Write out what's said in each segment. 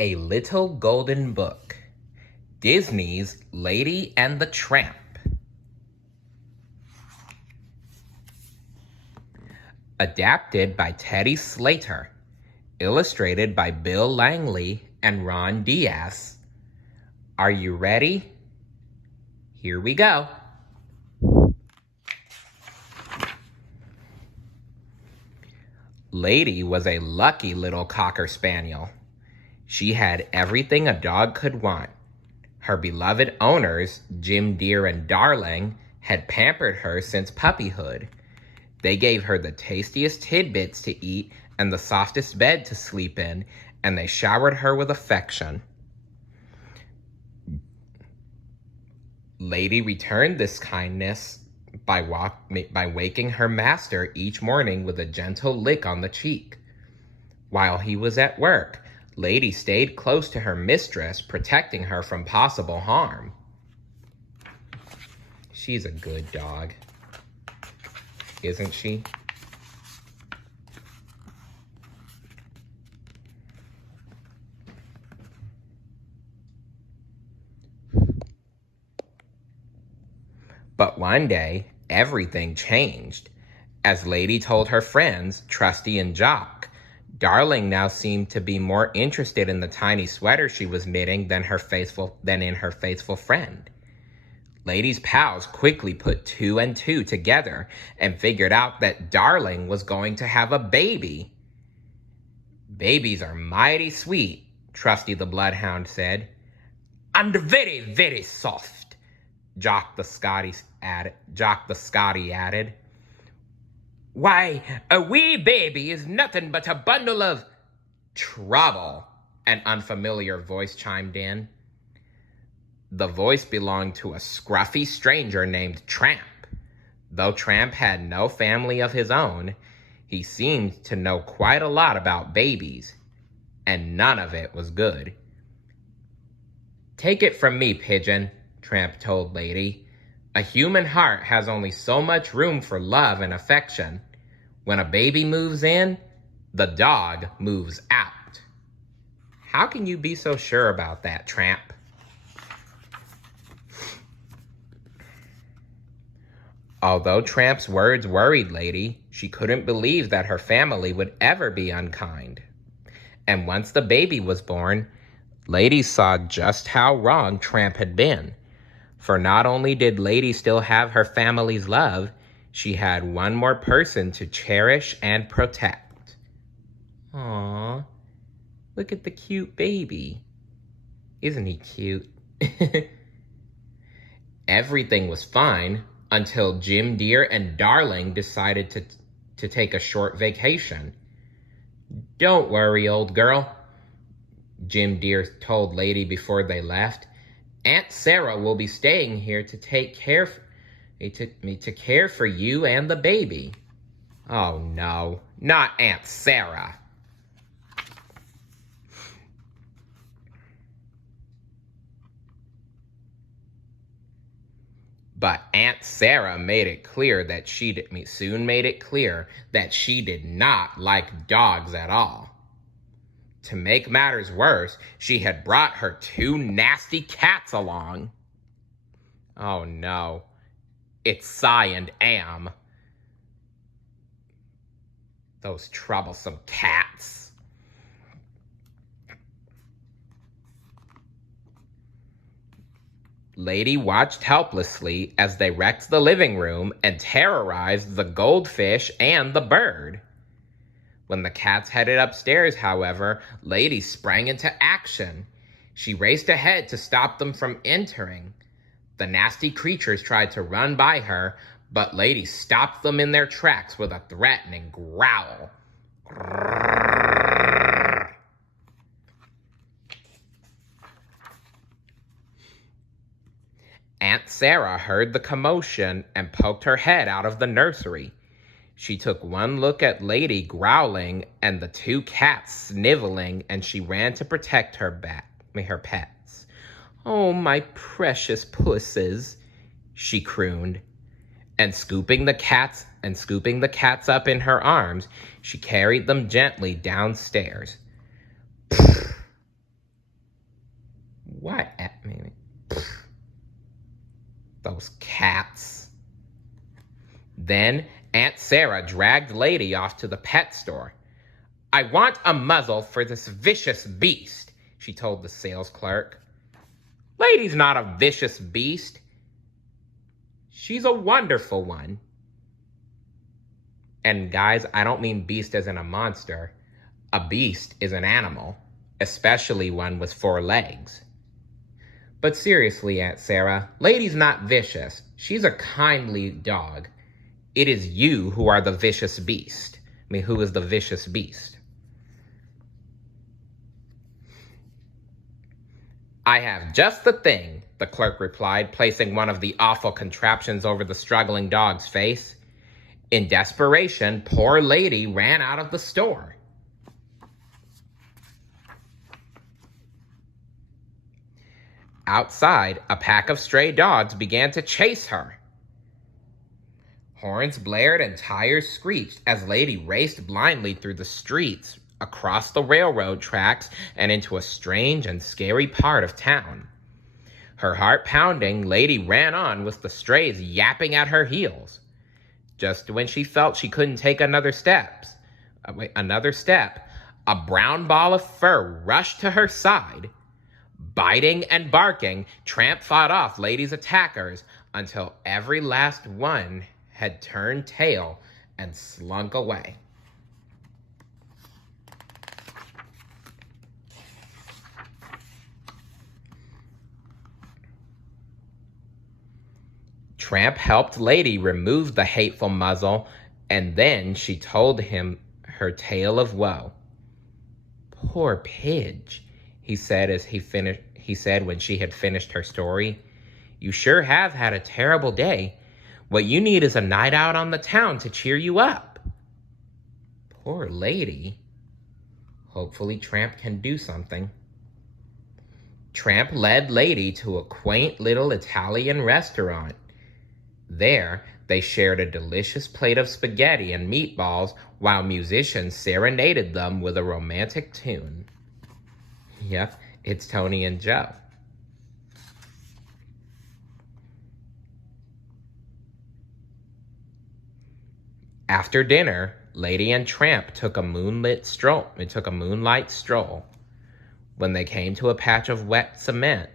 A Little Golden Book, Disney's Lady and the Tramp. Adapted by Teddy Slater, illustrated by Bill Langley and Ron Diaz. Are you ready? Here we go. Lady was a lucky little cocker spaniel. She had everything a dog could want. Her beloved owners, Jim Dear and Darling, had pampered her since puppyhood. They gave her the tastiest tidbits to eat and the softest bed to sleep in, and they showered her with affection. Lady returned this kindness by waking her master each morning with a gentle lick on the cheek. While he was at work, Lady stayed close to her mistress, protecting her from possible harm. She's a good dog, isn't she? But one day, everything changed. As Lady told her friends, Trusty and Jock, Darling now seemed to be more interested in the tiny sweater she was knitting than in her faithful friend. Lady's pals quickly put two and two together and figured out that Darling was going to have a baby. "Babies are mighty sweet," Trusty the Bloodhound said. "And very, very soft," Jock the Scotty added. "Why, a wee baby is nothing but a bundle of trouble," an unfamiliar voice chimed in. The voice belonged to a scruffy stranger named Tramp. Though Tramp had no family of his own, he seemed to know quite a lot about babies, and none of it was good. "Take it from me, Pigeon," Tramp told Lady. "A human heart has only so much room for love and affection. When a baby moves in, the dog moves out." "How can you be so sure about that, Tramp?" Although Tramp's words worried Lady, she couldn't believe that her family would ever be unkind. And once the baby was born, Lady saw just how wrong Tramp had been. For not only did Lady still have her family's love, she had one more person to cherish and protect. Aww, look at the cute baby. Isn't he cute? Everything was fine until Jim Dear and Darling decided to take a short vacation. "Don't worry, old girl," Jim Dear told Lady before they left. "Aunt Sarah will be staying here to care for you and the baby." "Oh no, not Aunt Sarah." But Aunt Sarah soon made it clear that she did not like dogs at all. To make matters worse, she had brought her two nasty cats along. Oh no, it's Cy and Am. Those troublesome cats. Lady watched helplessly as they wrecked the living room and terrorized the goldfish and the bird. When the cats headed upstairs, however, Lady sprang into action. She raced ahead to stop them from entering. The nasty creatures tried to run by her, but Lady stopped them in their tracks with a threatening growl. Aunt Sarah heard the commotion and poked her head out of the nursery. She took one look at Lady growling and the two cats sniveling, and she ran to protect her pets. "Oh, my precious pusses," she crooned. And scooping the cats up in her arms, she carried them gently downstairs. What? Those cats. Then Aunt Sarah dragged Lady off to the pet store. I want a muzzle for this vicious beast, she told the sales clerk. Lady's not a vicious beast. She's a wonderful one. And guys, I don't mean beast as in a monster. A beast is an animal, especially one with 4 legs. But seriously, Aunt Sarah, Lady's not vicious. She's a kindly dog. It is you who are the vicious beast. Who is the vicious beast? I have just the thing, the clerk replied, placing one of the awful contraptions over the struggling dog's face. In desperation, poor Lady ran out of the store. Outside, a pack of stray dogs began to chase her. Horns blared and tires screeched as Lady raced blindly through the streets, across the railroad tracks, and into a strange and scary part of town. Her heart pounding, Lady ran on with the strays yapping at her heels. Just when she felt she couldn't take another step, a brown ball of fur rushed to her side. Biting and barking, Tramp fought off Lady's attackers until every last one had turned tail and slunk away. Tramp helped Lady remove the hateful muzzle, and then she told him her tale of woe. Poor Pidge, he said when she had finished her story. You sure have had a terrible day. What you need is a night out on the town to cheer you up. Poor Lady. Hopefully Tramp can do something. Tramp led Lady to a quaint little Italian restaurant. There, they shared a delicious plate of spaghetti and meatballs while musicians serenaded them with a romantic tune. Yep, it's Tony and Joe. After dinner, Lady and Tramp took a moonlight stroll. When they came to a patch of wet cement,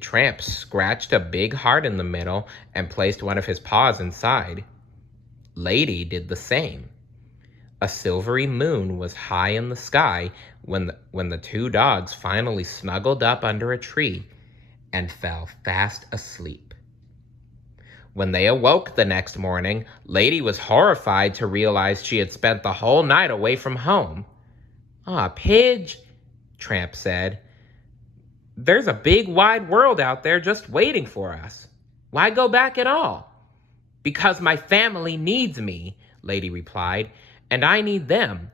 Tramp scratched a big heart in the middle and placed one of his paws inside. Lady did the same. A silvery moon was high in the sky when the 2 dogs finally snuggled up under a tree and fell fast asleep. When they awoke the next morning, Lady was horrified to realize she had spent the whole night away from home. Pidge, Tramp said. There's a big wide world out there just waiting for us. Why go back at all? Because my family needs me, Lady replied, and I need them.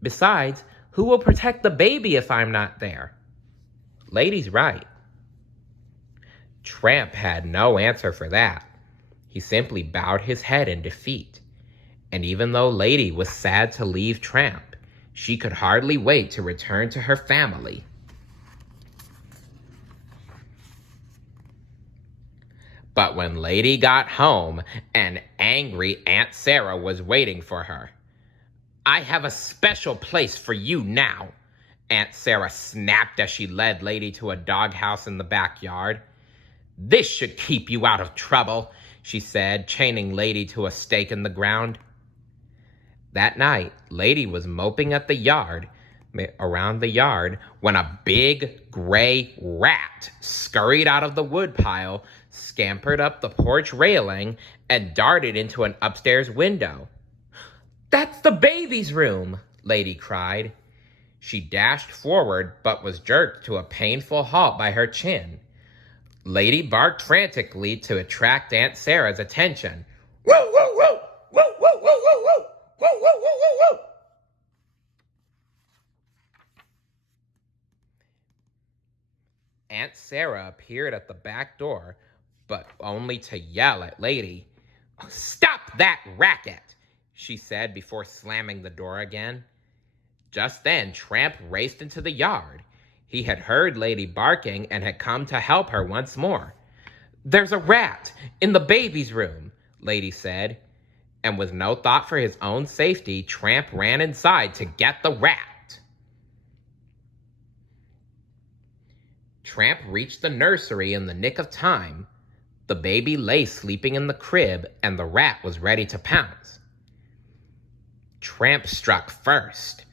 Besides, who will protect the baby if I'm not there? Lady's right. Tramp had no answer for that. He simply bowed his head in defeat. And even though Lady was sad to leave Tramp, she could hardly wait to return to her family. But when Lady got home, an angry Aunt Sarah was waiting for her. I have a special place for you now, Aunt Sarah snapped as she led Lady to a doghouse in the backyard. This should keep you out of trouble, she said, chaining Lady to a stake in the ground. That night, Lady was moping at around the yard when a big gray rat scurried out of the woodpile, scampered up the porch railing, and darted into an upstairs window. That's the baby's room, Lady cried. She dashed forward but was jerked to a painful halt by her chin. Lady barked frantically to attract Aunt Sarah's attention. Woo, woo, woo! Woo, woo, woo, woo, woo! Woo, woo, woo, woo, woo! Aunt Sarah appeared at the back door, but only to yell at Lady. Stop that racket, she said before slamming the door again. Just then, Tramp raced into the yard. He had heard Lady barking and had come to help her once more. "There's a rat in the baby's room," Lady said. And with no thought for his own safety, Tramp ran inside to get the rat. Tramp reached the nursery in the nick of time. The baby lay sleeping in the crib, and the rat was ready to pounce. Tramp struck first.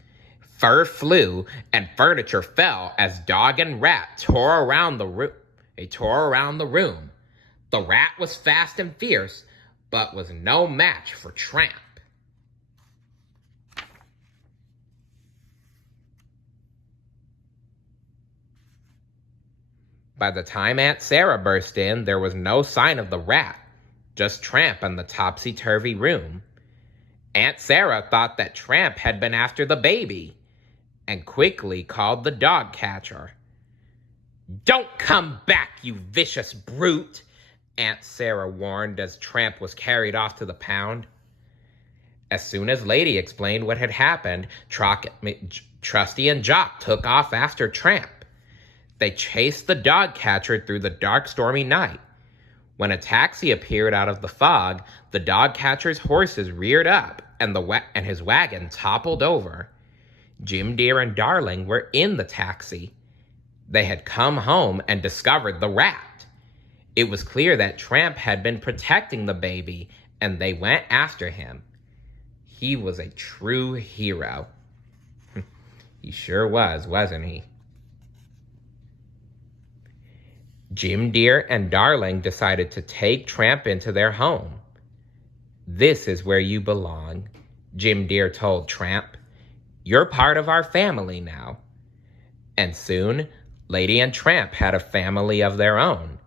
Fur flew, and furniture fell as dog and rat tore around the room. The rat was fast and fierce, but was no match for Tramp. By the time Aunt Sarah burst in, there was no sign of the rat, just Tramp in the topsy-turvy room. Aunt Sarah thought that Tramp had been after the baby, and quickly called the dog catcher. "Don't come back, you vicious brute," Aunt Sarah warned as Tramp was carried off to the pound. As soon as Lady explained what had happened, Trusty and Jock took off after Tramp. They chased the dog catcher through the dark, stormy night. When a taxi appeared out of the fog, the dog catcher's horses reared up, and his wagon toppled over. Jim Dear and Darling were in the taxi. They had come home and discovered the rat. It was clear that Tramp had been protecting the baby, and they went after him. He was a true hero. He sure was, wasn't he? Jim Dear and Darling decided to take Tramp into their home. "This is where you belong," Jim Dear told Tramp. "You're part of our family now." And soon, Lady and Tramp had a family of their own.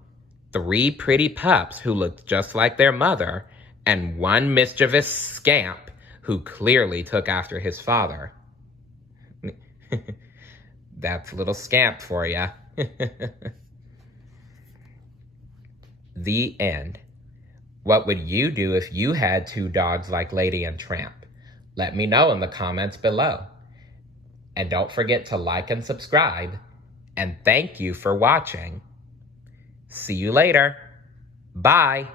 3 pretty pups who looked just like their mother, and 1 mischievous scamp who clearly took after his father. That's little Scamp for ya. The end. What would you do if you had 2 dogs like Lady and Tramp? Let me know in the comments below. And don't forget to like and subscribe. And thank you for watching. See you later. Bye.